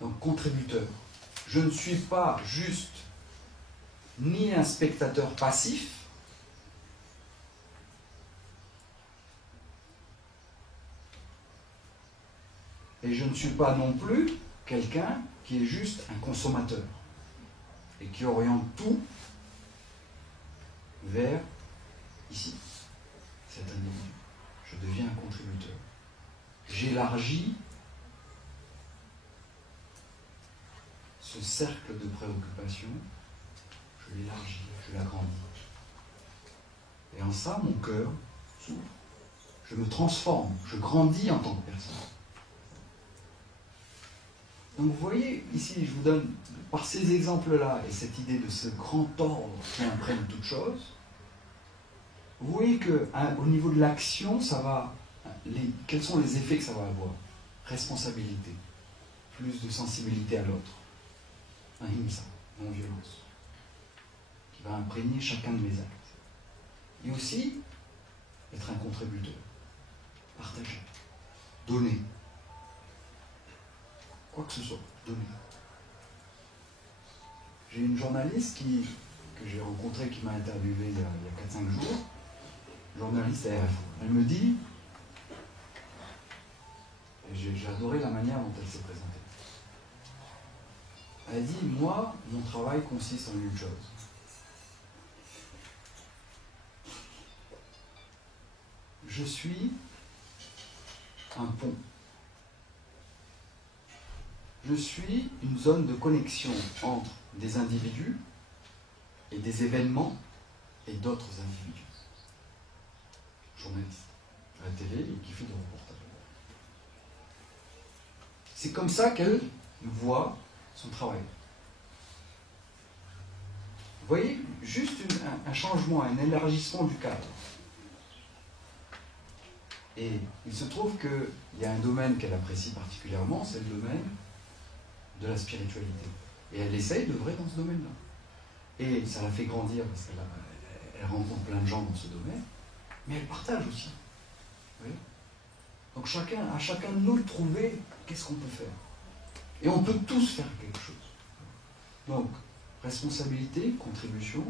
Donc contributeur. Je ne suis pas juste ni un spectateur passif, et je ne suis pas non plus quelqu'un qui est juste un consommateur et qui oriente tout vers ici, cet individu. Je deviens un contributeur. J'élargis ce cercle de préoccupation, je l'élargis, je l'agrandis. Et en ça, mon cœur s'ouvre. Je me transforme, je grandis en tant que personne. Donc vous voyez, ici, je vous donne, par ces exemples-là, et cette idée de ce grand ordre qui imprègne toute chose, vous voyez qu'au niveau de l'action, ça va. Quels sont les effets que ça va avoir? Responsabilité, plus de sensibilité à l'autre, ahimsa, non-violence, qui va imprégner chacun de mes actes. Et aussi, être un contributeur, partager, donner. Quoi que ce soit, donner. J'ai une journaliste que j'ai rencontrée, qui m'a interviewé il y a 4-5 jours, journaliste à RFO. Elle me dit, et j'ai adoré la manière dont elle s'est présentée. Elle dit, moi, mon travail consiste en une chose. Je suis un pont. Je suis une zone de connexion entre des individus et des événements et d'autres individus. Journaliste à la télé et qui fait des reportages. C'est comme ça qu'elle voit son travail. Vous voyez, juste un changement, un élargissement du cadre. Et il se trouve qu'il y a un domaine qu'elle apprécie particulièrement, c'est le domaine de la spiritualité. Et elle essaye d'œuvrer dans ce domaine-là. Et ça la fait grandir parce qu'elle rencontre plein de gens dans ce domaine, mais elle partage aussi. Vous voyez ? Donc à chacun de nous de trouver qu'est-ce qu'on peut faire. Et on peut tous faire quelque chose. Donc, responsabilité, contribution.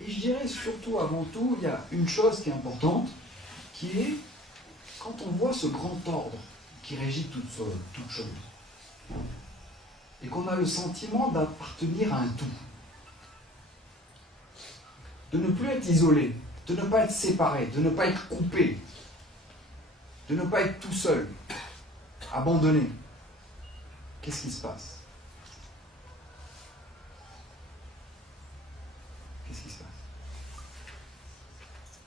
Et je dirais surtout, avant tout, il y a une chose qui est importante, qui est quand on voit ce grand ordre qui régit toute chose, et qu'on a le sentiment d'appartenir à un tout, de ne plus être isolé, de ne pas être séparé, de ne pas être coupé, de ne pas être tout seul, abandonné. Qu'est-ce qui se passe? Qu'est-ce qui se passe?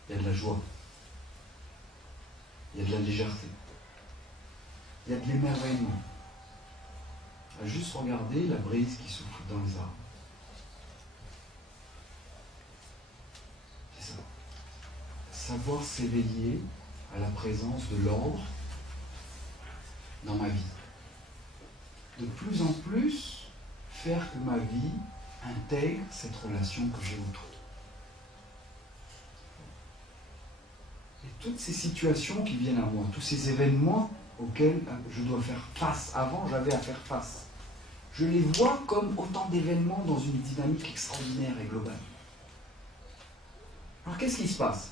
Il y a de la joie, il y a de la légèreté, il y a de l'émerveillement. À juste regarder la brise qui souffle dans les arbres. C'est ça. Savoir s'éveiller à la présence de l'ordre dans ma vie. De plus en plus, faire que ma vie intègre cette relation que j'ai autour. Et toutes ces situations qui viennent à moi, tous ces événements auxquels je dois faire face. Avant, j'avais à faire face. Je les vois comme autant d'événements dans une dynamique extraordinaire et globale. Alors qu'est-ce qui se passe?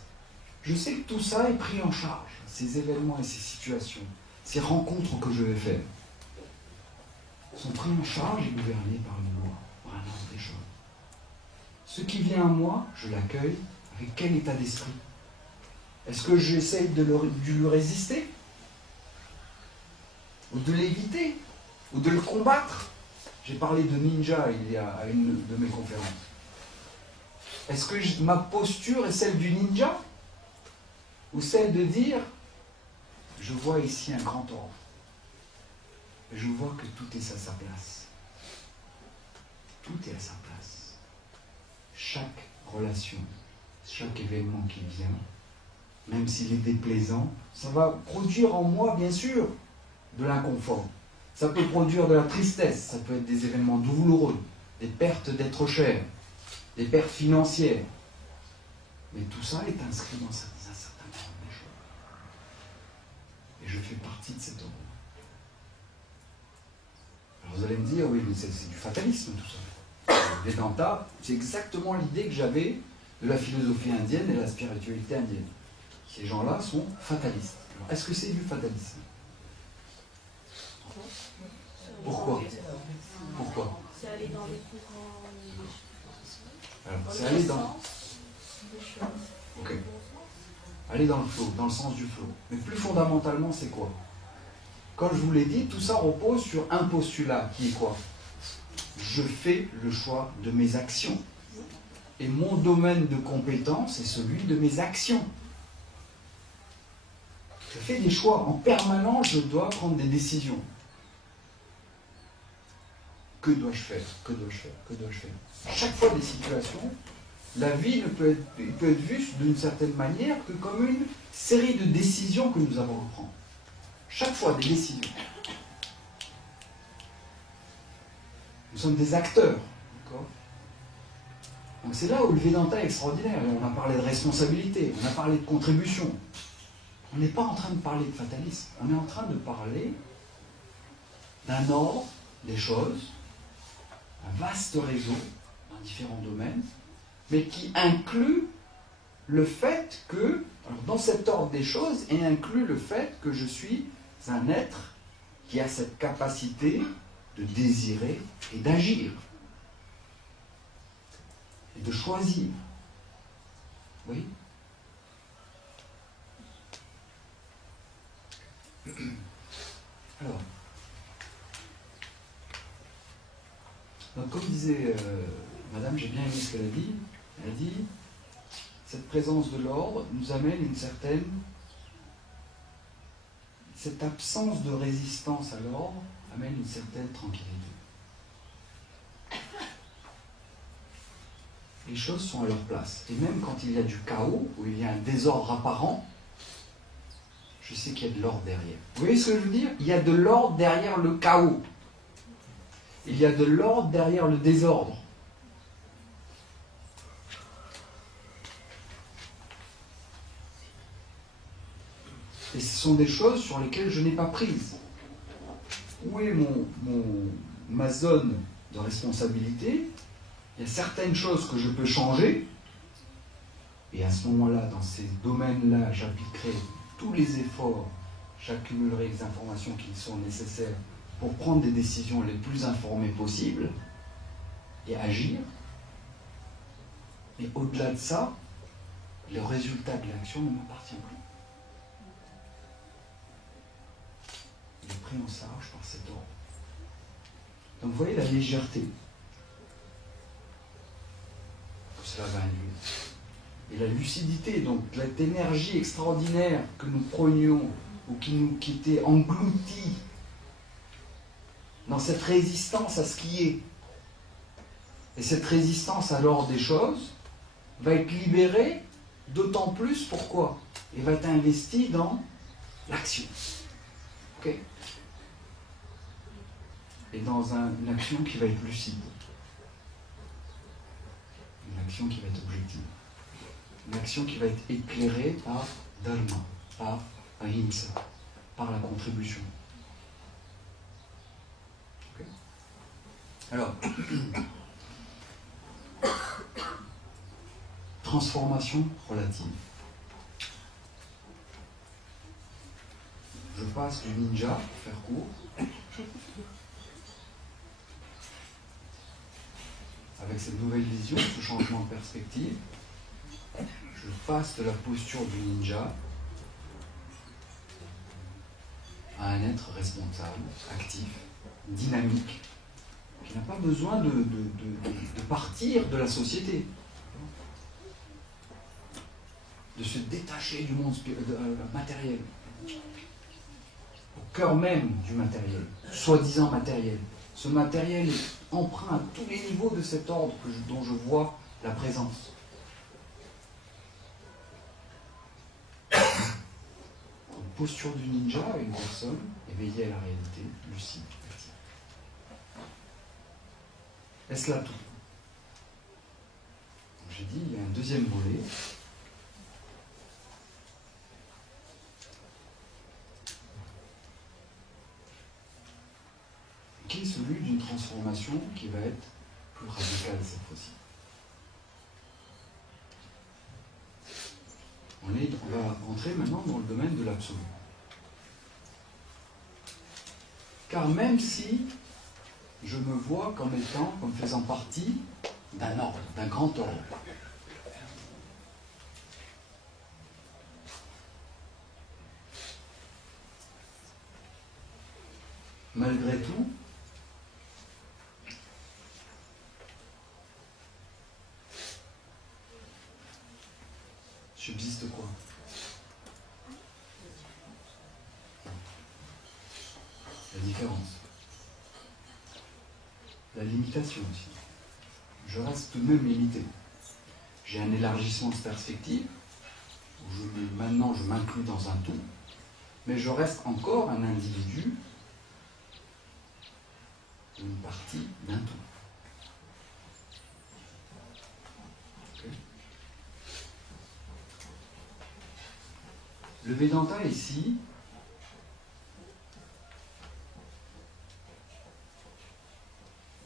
Je sais que tout ça est pris en charge, ces événements et ces situations, ces rencontres que je vais faire, sont pris en charge et gouvernés par une loi, par un ordre des choses. Ce qui vient à moi, je l'accueille avec quel état d'esprit? Est-ce que j'essaye de lui résister? Ou de l'éviter? Ou de le combattre? J'ai parlé de ninja à une de mes conférences. Est-ce que ma posture est celle du ninja? Ou celle de dire, je vois ici un grand ordre. Et je vois que tout est à sa place. Tout est à sa place. Chaque relation, chaque événement qui vient, même s'il est déplaisant, ça va produire en moi, bien sûr, de l'inconfort. Ça peut produire de la tristesse, ça peut être des événements douloureux, des pertes d'êtres chers, des pertes financières. Mais tout ça est inscrit dans un certain ordre des choses. Et je fais partie de cet ordre. Alors vous allez me dire, oui, mais c'est du fatalisme tout ça. Vedanta, c'est exactement l'idée que j'avais de la philosophie indienne et de la spiritualité indienne. Ces gens-là sont fatalistes. Alors, est-ce que c'est du fatalisme? Pourquoi? Pourquoi? C'est aller dans les courants. Alors, c'est aller dans... Ok. Aller dans le flow, dans le sens du flow. Mais plus fondamentalement, c'est quoi? Comme je vous l'ai dit, tout ça repose sur un postulat qui est quoi? Je fais le choix de mes actions. Et mon domaine de compétence est celui de mes actions. Je fais des choix. En permanence, je dois prendre des décisions. Que dois-je faire? Que dois-je faire? Que dois-je faire? À chaque fois des situations, la vie peut être vue d'une certaine manière que comme une série de décisions que nous avons à prendre. Chaque fois des décisions. Nous sommes des acteurs. D'accord? Donc c'est là où le Vedanta est extraordinaire. On a parlé de responsabilité, on a parlé de contribution. On n'est pas en train de parler de fatalisme, on est en train de parler d'un ordre des choses, un vaste réseau dans différents domaines, mais qui inclut le fait que, alors dans cet ordre des choses, et inclut le fait que je suis un être qui a cette capacité de désirer et d'agir, et de choisir. Oui? Alors, donc comme disait Madame, j'ai bien aimé ce qu'elle a dit. Elle a dit, cette présence de l'ordre nous amène cette absence de résistance à l'ordre amène une certaine tranquillité. Les choses sont à leur place. Et même quand il y a du chaos, où il y a un désordre apparent, je sais qu'il y a de l'ordre derrière. Vous voyez ce que je veux dire? Il y a de l'ordre derrière le chaos. Il y a de l'ordre derrière le désordre. Et ce sont des choses sur lesquelles je n'ai pas prise. Où est ma zone de responsabilité? Il y a certaines choses que je peux changer. Et à ce moment-là, dans ces domaines-là, j'appliquerai tous les efforts, j'accumulerai les informations qui sont nécessaires pour prendre des décisions les plus informées possibles et agir. Mais au-delà de ça, le résultat de l'action ne m'appartient plus. Il est pris en charge par cet ordre. Donc vous voyez la légèreté que cela va induire. Et la lucidité, donc cette énergie extraordinaire que nous prenions ou qui était engloutie dans cette résistance à ce qui est. Et cette résistance à l'ordre des choses va être libérée d'autant plus, pourquoi? Et va être investie dans l'action. Ok? Et dans une action qui va être lucide. Une action qui va être objective. Une action qui va être éclairée par dharma, par ahimsa, par la contribution. Okay. Alors, transformation relative. Je passe du ninja, pour faire court, avec cette nouvelle vision, ce changement de perspective. Je passe de la posture du ninja à un être responsable, actif, dynamique, qui n'a pas besoin de partir de la société, de se détacher du monde matériel, au cœur même du matériel, soi-disant matériel. Ce matériel est empreint à tous les niveaux de cet ordre dont je vois la présence. Posture du ninja à une personne éveillée à la réalité, lucide, active. Est-ce là tout? J'ai dit, il y a un deuxième volet. Qui est celui transformation qui va être plus radicale cette fois-ci. On va entrer maintenant dans le domaine de l'absolu. Car même si je me vois comme étant, comme faisant partie d'un ordre, d'un grand ordre, malgré tout, subsiste quoi? La différence. La limitation aussi. Je reste tout de même limité. J'ai un élargissement de perspective, où maintenant je m'inclus dans un tout, mais je reste encore un individu, une partie d'un tout. Okay. Le Vedanta ici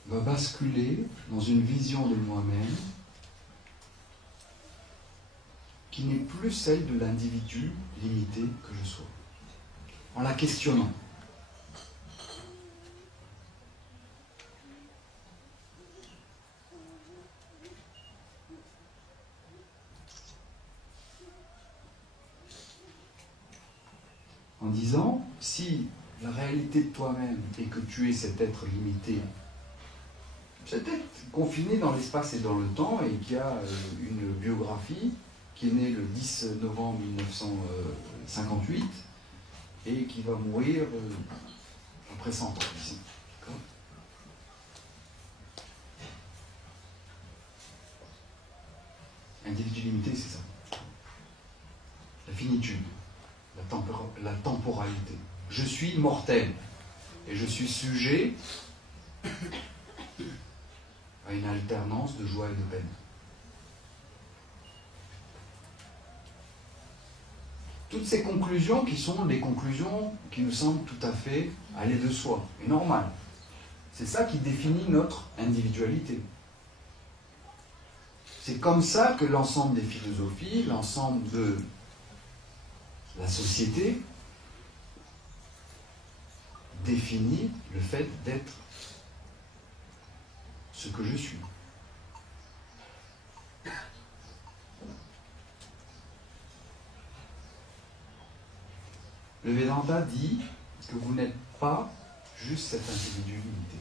va basculer dans une vision de moi-même qui n'est plus celle de l'individu limité que je sois, en la questionnant. En disant, si la réalité de toi-même est que tu es cet être limité, cet être confiné dans l'espace et dans le temps et qui a une biographie, qui est né le 10 novembre 1958 et qui va mourir après 100 ans ici. Individu limité, c'est ça. La finitude, la temporalité. Je suis mortel et je suis sujet à une alternance de joie et de peine. Toutes ces conclusions qui sont des conclusions qui nous semblent tout à fait aller de soi et normales. C'est ça qui définit notre individualité. C'est comme ça que l'ensemble des philosophies, l'ensemble de la société définit le fait d'être ce que je suis. Le Vedanta dit que vous n'êtes pas juste cet individu limité.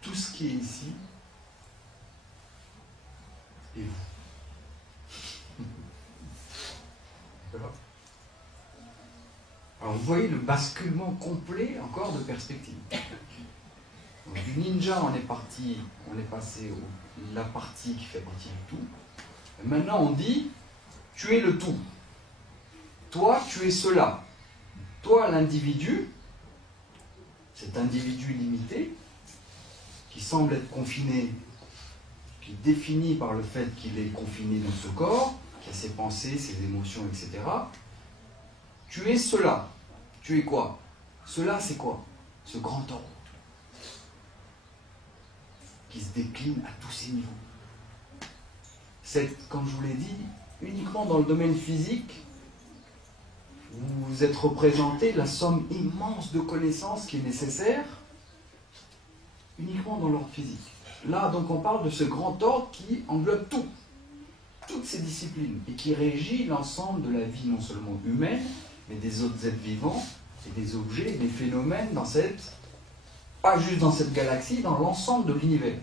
Tout ce qui est ici est vous. D'accord ? Alors vous voyez le basculement complet encore de perspective. Donc, du ninja, on est passé à la partie qui fait partie du tout. Et maintenant, on dit, tu es le tout. Toi, tu es cela. Toi, l'individu, cet individu limité, qui semble être confiné, qui est défini par le fait qu'il est confiné dans ce corps, qui a ses pensées, ses émotions, etc. Tu es cela. Tu es quoi? Cela, c'est quoi? Ce grand ordre qui se décline à tous ces niveaux. C'est, comme je vous l'ai dit, uniquement dans le domaine physique, vous êtes représenté la somme immense de connaissances qui est nécessaire, uniquement dans l'ordre physique. Là, donc, on parle de ce grand ordre qui englobe tout, toutes ces disciplines, et qui régit l'ensemble de la vie, non seulement humaine, mais des autres êtres vivants, et des objets, et des phénomènes dans cette... pas juste dans cette galaxie, dans l'ensemble de l'univers.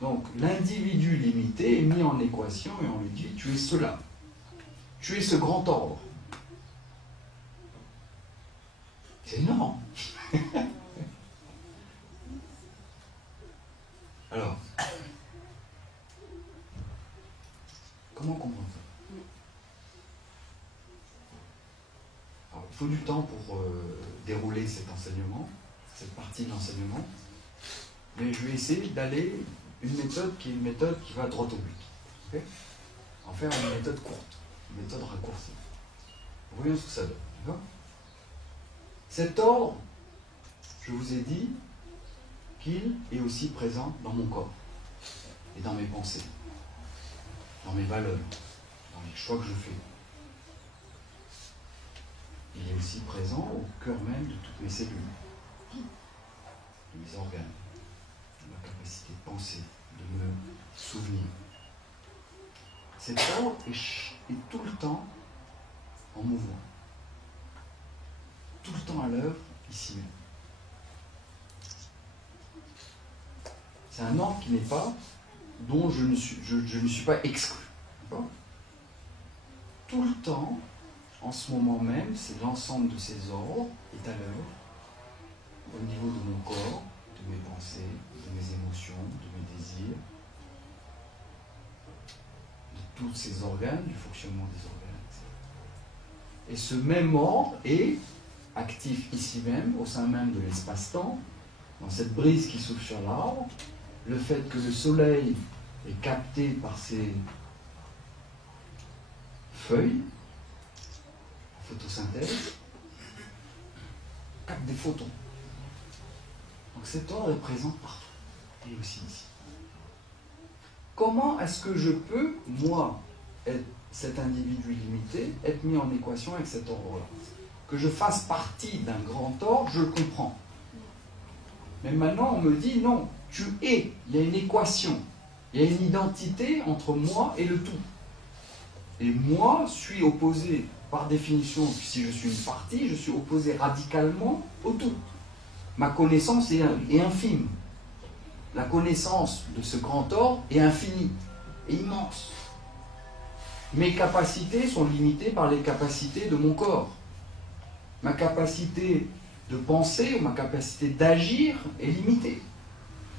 Donc l'individu limité est mis en équation et on lui dit tu es cela. Tu es ce grand ordre. C'est énorme. Alors, comment comprendre ça? Alors, il faut du temps pour dérouler cet enseignement, cette partie de l'enseignement, mais je vais essayer d'aller une méthode qui est une méthode qui va droit au but. Okay? en faire une méthode courte, une méthode raccourcie. Voyons ce que ça donne. D'accord ? Cet ordre, je vous ai dit qu'il est aussi présent dans mon corps et dans mes pensées, dans mes valeurs, dans les choix que je fais. Il est aussi présent au cœur même de toutes mes cellules, de mes organes, de ma capacité de penser, de me souvenir. Cet ordre est tout le temps en mouvement, tout le temps à l'œuvre, ici même. C'est un ordre qui n'est pas, dont je ne suis pas exclu. D'accord ? Tout le temps, en ce moment même, c'est l'ensemble de ces ordres est à l'œuvre au niveau de mon corps, de mes pensées, de mes émotions, de mes désirs, de tous ces organes, du fonctionnement des organes, etc. Et ce même ordre est actif ici même, au sein même de l'espace-temps, dans cette brise qui souffle sur l'arbre, le fait que le soleil est capté par ces feuilles, photosynthèse, capte des photons. Donc cet ordre est présent partout, et aussi ici. Comment est-ce que je peux, moi, être cet individu limité, être mis en équation avec cet ordre-là? Que je fasse partie d'un grand ordre, je le comprends. Mais maintenant, on me dit, non, tu es, il y a une équation, il y a une identité entre moi et le tout. Et moi, suis opposé, par définition, si je suis une partie, je suis opposé radicalement au tout. Ma connaissance est infime. La connaissance de ce grand ordre est infinie, est immense. Mes capacités sont limitées par les capacités de mon corps. Ma capacité de penser ou ma capacité d'agir est limitée.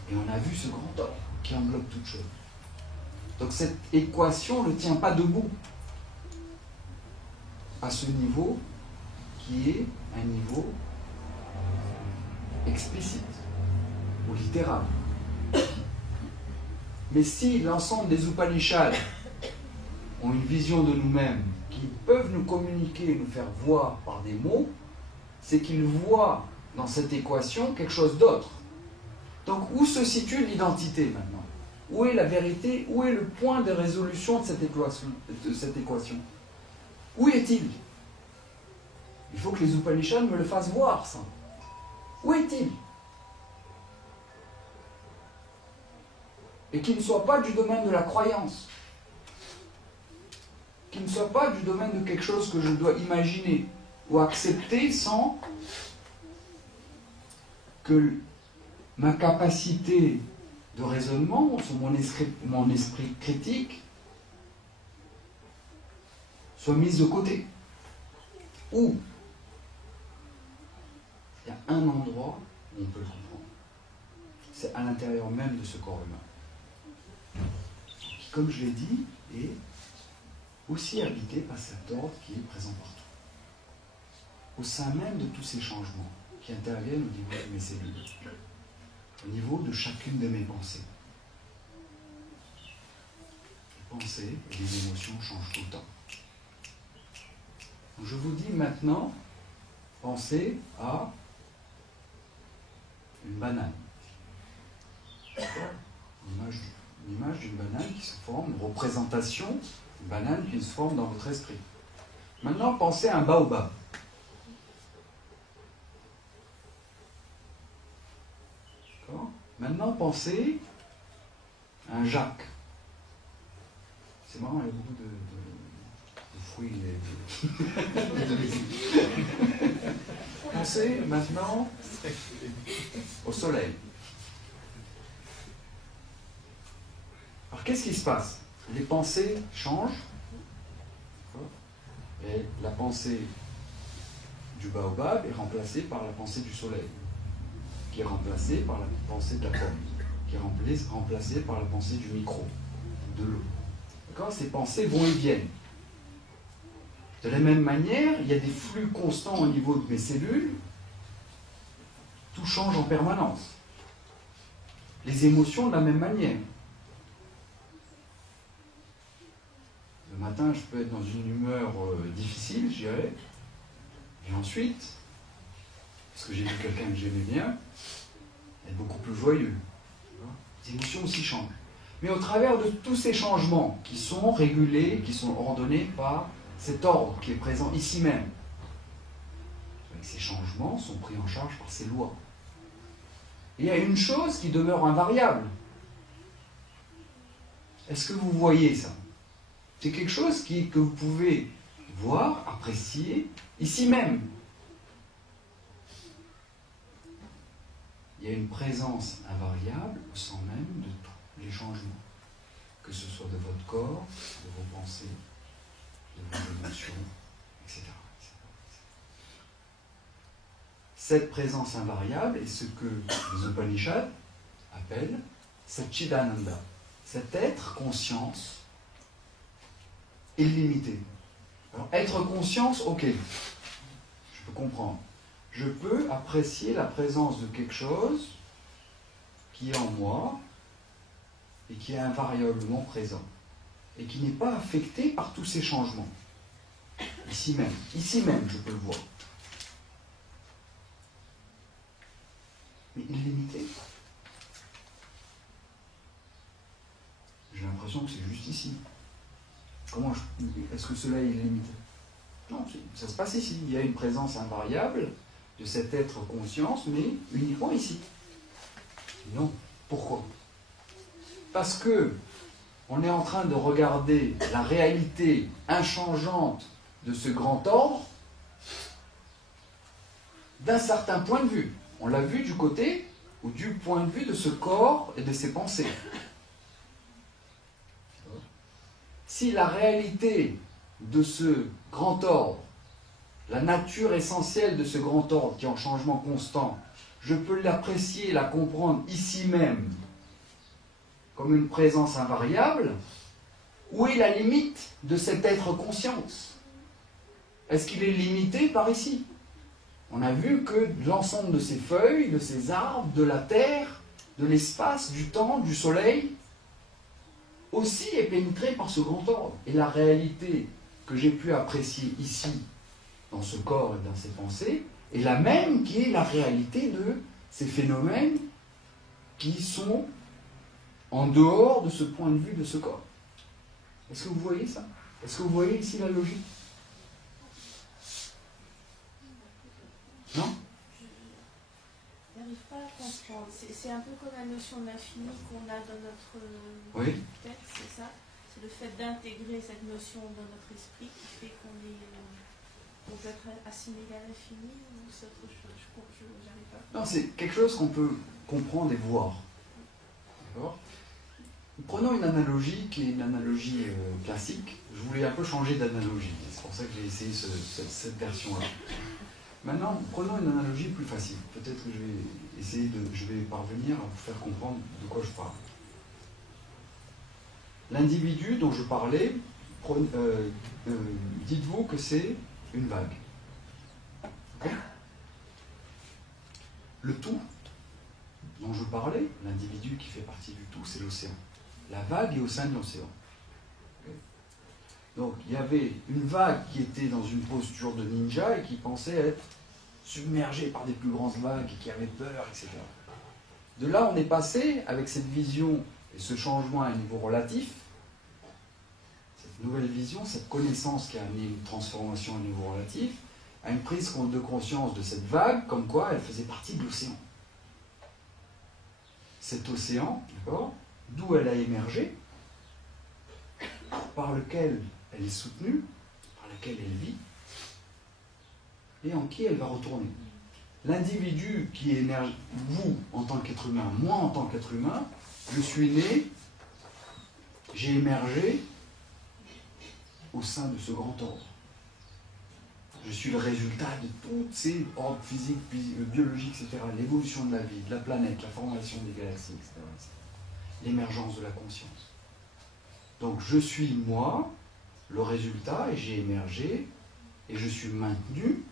Et on a vu ce grand ordre qui englobe toute chose. Donc cette équation ne tient pas debout à ce niveau qui est un niveau explicite ou littéral. Mais si l'ensemble des Upanishads ont une vision de nous-mêmes qui peuvent nous communiquer, nous faire voir par des mots, c'est qu'ils voient dans cette équation quelque chose d'autre. Donc où se situe l'identité maintenant? Où est la vérité? Où est le point de résolution de cette équation? Où est-il? Il faut que les Upanishads me le fassent voir, ça. Où est-il? Et qu'il ne soit pas du domaine de la croyance. Qu'il ne soit pas du domaine de quelque chose que je dois imaginer ou accepter sans que ma capacité de raisonnement, sur mon esprit critique, soit mise de côté. Ou il y a un endroit où on peut le comprendre. C'est à l'intérieur même de ce corps humain. Qui, comme je l'ai dit, est aussi habité par cet ordre qui est présent partout. Au sein même de tous ces changements qui interviennent au niveau de mes cellules, au niveau de chacune de mes pensées. Les pensées et les émotions changent tout le temps. Donc je vous dis maintenant, pensez à une banane. L'image d'une banane qui se forme, une représentation d'une banane qui se forme dans votre esprit. Maintenant, pensez à un baobab. D'accord ? Maintenant, pensez à un Jacques. C'est marrant, il y a beaucoup de fruits et de légumes. Pensez maintenant au soleil. Alors qu'est-ce qui se passe? Les pensées changent. Et la pensée du baobab est remplacée par la pensée du soleil, qui est remplacée par la pensée de la pomme, qui est remplacée par la pensée du micro, de l'eau. D'accord? Ces pensées vont et viennent. De la même manière, il y a des flux constants au niveau de mes cellules. Tout change en permanence. Les émotions de la même manière. Le matin, je peux être dans une humeur difficile, je dirais. Et ensuite, parce que j'ai vu quelqu'un que j'aimais bien, être beaucoup plus joyeux. Les émotions aussi changent. Mais au travers de tous ces changements qui sont régulés, qui sont ordonnés par cet ordre qui est présent ici même, ces changements sont pris en charge par ces lois. Et il y a une chose qui demeure invariable. Est-ce que vous voyez ça? C'est quelque chose que vous pouvez voir, apprécier, ici même. Il y a une présence invariable au sein même de tous les changements, que ce soit de votre corps, de vos pensées, de vos émotions, etc. Cette présence invariable est ce que les Upanishads appellent Satchidananda, cet être conscience illimité. Alors, être conscience, ok, je peux comprendre. Je peux apprécier la présence de quelque chose qui est en moi et qui est invariablement présent et qui n'est pas affecté par tous ces changements. Ici même, je peux le voir. Mais illimité. J'ai l'impression que c'est juste ici. Est-ce que cela est illimité? Non, ça se passe ici. Il y a une présence invariable de cet être conscience, mais uniquement ici. Non. Pourquoi? Parce que on est en train de regarder la réalité inchangeante de ce grand ordre d'un certain point de vue. On l'a vu du côté ou du point de vue de ce corps et de ses pensées. Si la réalité de ce grand ordre, la nature essentielle de ce grand ordre qui est en changement constant, je peux l'apprécier, la comprendre ici même comme une présence invariable, où est la limite de cet être conscience? Est-ce qu'il est limité par ici? On a vu que l'ensemble de ces feuilles, de ces arbres, de la terre, de l'espace, du temps, du soleil, aussi est pénétré par ce grand ordre. Et la réalité que j'ai pu apprécier ici, dans ce corps et dans ces pensées, est la même qui est la réalité de ces phénomènes qui sont en dehors de ce point de vue de ce corps. Est-ce que vous voyez ça? Est-ce que vous voyez ici la logique? Non? Je n'arrive pas à comprendre. C'est un peu comme la notion d'infini qu'on a dans notre tête, c'est ça? C'est le fait d'intégrer cette notion dans notre esprit qui fait qu'on peut être assimilé à l'infini, ou c'est autre chose? Je n'arrive pas. Non, c'est quelque chose qu'on peut comprendre et voir. D'accord? Prenons une analogie qui est une analogie classique. Je voulais un peu changer d'analogie. C'est pour ça que j'ai essayé cette version-là. Maintenant, prenons une analogie plus facile. Peut-être que je vais parvenir à vous faire comprendre de quoi je parle. L'individu dont je parlais, dites-vous que c'est une vague. Okay? Le tout dont je parlais, l'individu qui fait partie du tout, c'est l'océan. La vague est au sein de l'océan. Okay? Donc, il y avait une vague qui était dans une posture de ninja et qui pensait être submergée par des plus grandes vagues et qui avait peur, etc. De là, on est passé, avec cette vision et ce changement à un niveau relatif, cette nouvelle vision, cette connaissance qui a amené une transformation à un niveau relatif, à une prise de conscience de cette vague, comme quoi elle faisait partie de l'océan. Cet océan, d'accord, d'où elle a émergé, par lequel elle est soutenue, par lequel elle vit, et en qui elle va retourner. L'individu qui émerge, vous en tant qu'être humain, moi en tant qu'être humain, je suis né, j'ai émergé au sein de ce grand ordre. Je suis le résultat de tous ces ordres physiques, biologiques, etc. L'évolution de la vie, de la planète, la formation des galaxies, etc. L'émergence de la conscience. Donc je suis moi, le résultat, et j'ai émergé, et je suis maintenu,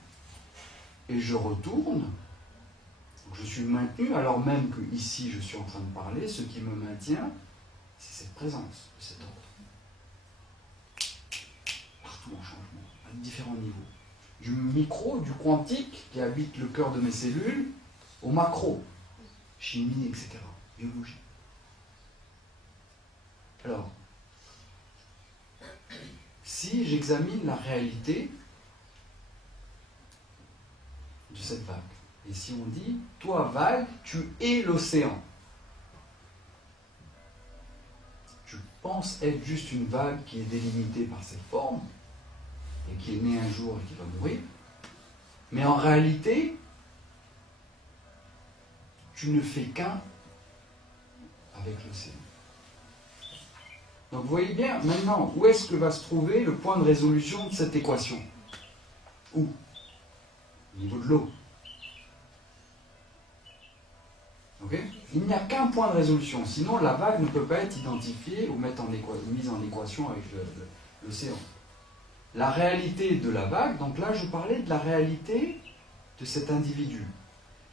et je retourne. Donc je suis maintenu, alors même que ici je suis en train de parler, ce qui me maintient, c'est cette présence, cet ordre. partout en changement, à différents niveaux. Du micro, du quantique, qui habite le cœur de mes cellules, au macro, chimie, etc., biologie. Alors, si j'examine la réalité de cette vague, et si on dit, toi vague, tu es l'océan, tu penses être juste une vague qui est délimitée par cette forme, et qui est née un jour et qui va mourir, mais en réalité, tu ne fais qu'un avec l'océan. Donc vous voyez bien, maintenant, où est-ce que va se trouver le point de résolution de cette équation? Où? Au niveau de l'eau. Okay? Il n'y a qu'un point de résolution, sinon la vague ne peut pas être identifiée ou mise en équation avec l'océan. La réalité de la vague, donc là je parlais de la réalité de cet individu,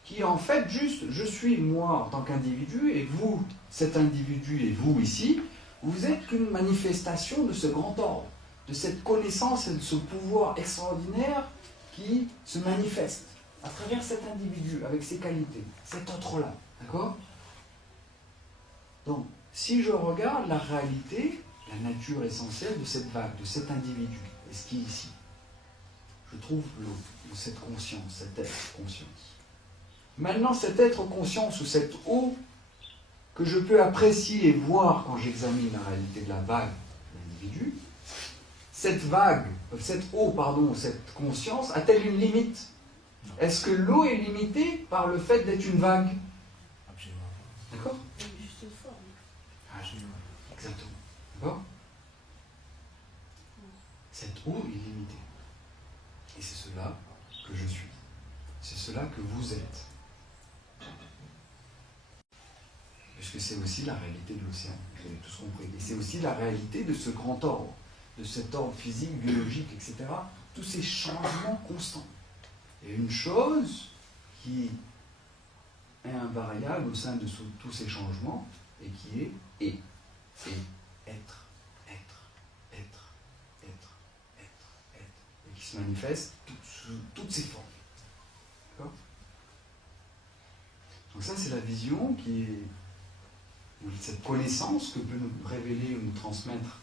qui est en fait juste, je suis moi en tant qu'individu, et vous, cet individu et vous ici, vous êtes qu'une manifestation de ce grand ordre, de cette connaissance et de ce pouvoir extraordinaire qui se manifeste à travers cet individu, avec ses qualités, cet autre-là. D'accord? Donc, si je regarde la réalité, la nature essentielle de cette vague, de cet individu, et ce qui est ici, je trouve l'eau, cette conscience, cet être conscience. Maintenant, cet être conscience ou cette eau que je peux apprécier et voir quand j'examine la réalité de la vague de l'individu, cette vague, cette eau, pardon, cette conscience, a-t-elle une limite? Est-ce que l'eau est limitée par le fait d'être une vague? Absolument. D'accord? Juste une forme. Absolument. Exactement. D'accord? Cette eau est limitée. Et c'est cela que je suis. C'est cela que vous êtes. Puisque c'est aussi la réalité de l'océan, vous avez tous compris. Et c'est aussi la réalité de ce grand ordre, de cet ordre physique, biologique, etc. Tous ces changements constants. Et une chose qui est invariable au sein de tous ces changements, et qui est et. C'est être, être, être, être, être, être. Et qui se manifeste sous toutes ces formes. D'accord? Donc ça, c'est la vision qui est cette connaissance que peut nous révéler ou nous transmettre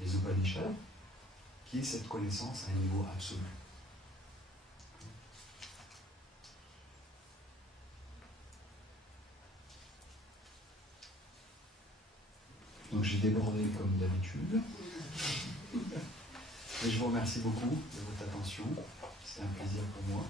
les Upanishads, qui est cette connaissance à un niveau absolu. Donc j'ai débordé comme d'habitude. Mais je vous remercie beaucoup de votre attention. C'était un plaisir pour moi.